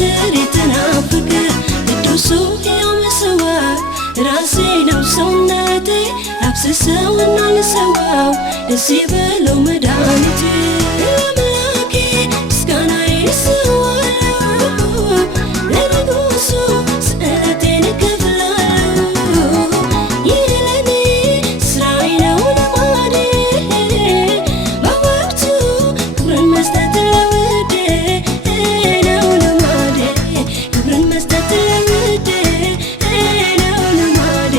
ዘወትር የተናፈቀ ቅዱሱ ሕያው መስዋዕት ራሴ ነው ሰውነቴ ላፍስሰውና ልሰዋው ደስ ይበለው መድኃኒቴ ለአምላኬ ምስጋናዬን እሰዋለሁ ለንጉሡ ስእለቴን እከፍላለሁ ይህ ለኔ ስራዬ ነው ልማዴ በወቅቱ ክብርን መስጠት ለውዴ ነው ልማዴ ክብርን መስጠት ለውዴ ነው ልማዴ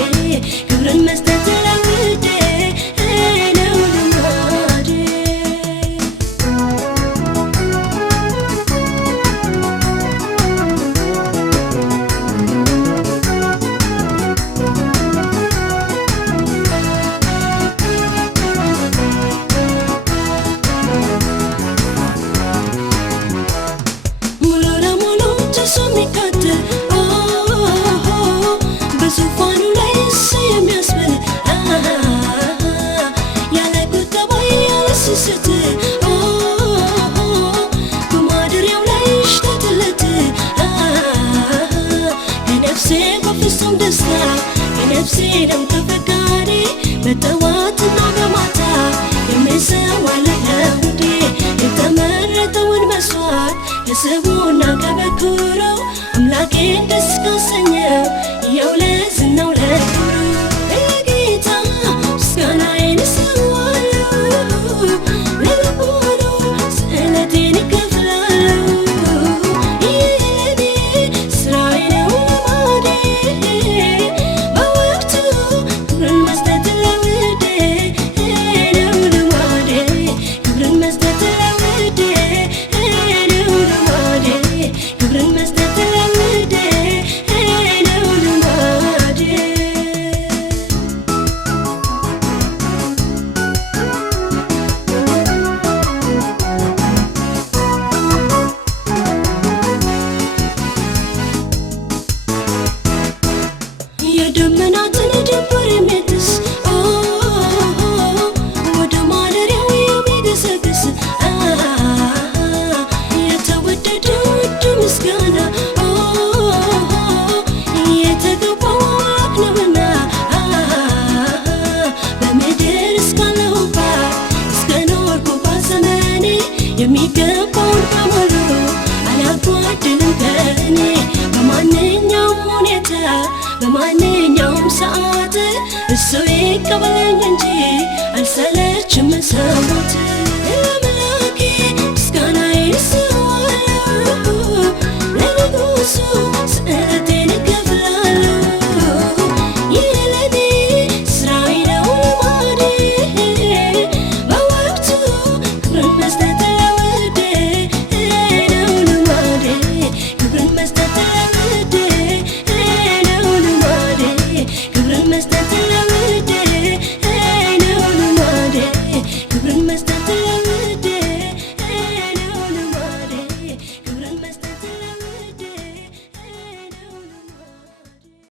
ክብርን መስጠት ለውዴ ነው ልማዴ ሙሉ ለሙሉ ጭሱ የሚቃጠል በዙፋኑ ላይ እሱ የሚያስብል ያለ ቁጠባ ያለ ስስት በማደሪያው ላይ ይሽተትለት ከነፍሴ በፍጹም ደስታ ከነፍሴ ደም ከፈቃዴ በጠዋትና በማታ የምሰዋለት ለውዴ የተመረጠውን መስዋዕት ከስቡና ከበኩሩ አምላኬን ደስ ካሰኘው ያው ለዝናው ለክብሩ ለጌታ ምስጋናዬን እሰዋለሁ ለልቦኑ ስእለቴን እከፍላለሁ ይህ ለኔ ስራዬ ነው ልማዴ በወቅቱ ክብርን መስጠት ለውዴ ነው ልማዴ ክብርን መስጠት ለውዴ ነው ልማዴ ክብርን መስጠት ለውዴ ነው ልማዴ የደመናትን ድንበር የሚጥስ ወደ ማደሪያው የሚገሰግስ የተወደደ ውድ ምስጋና የተገባው አምላክ ነውና በምድር እስካለሁባት እስከኖርኩባት ዘመኔ የሚገባውን በሙሉ አላጓድልም ከእኔ በማንኛውም ሁኔታ በማንኛውም ሰዓት እሱ ይቀበለኝ እንጂ አልሰለችም መሰዋት